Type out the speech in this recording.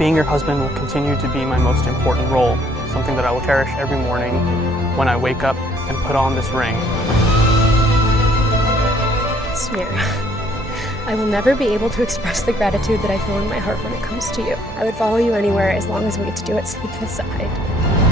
Being your husband will continue to be my most important role, something that I will cherish every morning when I wake up and put on this ring. Samira, I will never be able to express the gratitude that I feel in my heart when it comes to you. I would follow you anywhere as long as we get to do it side by side.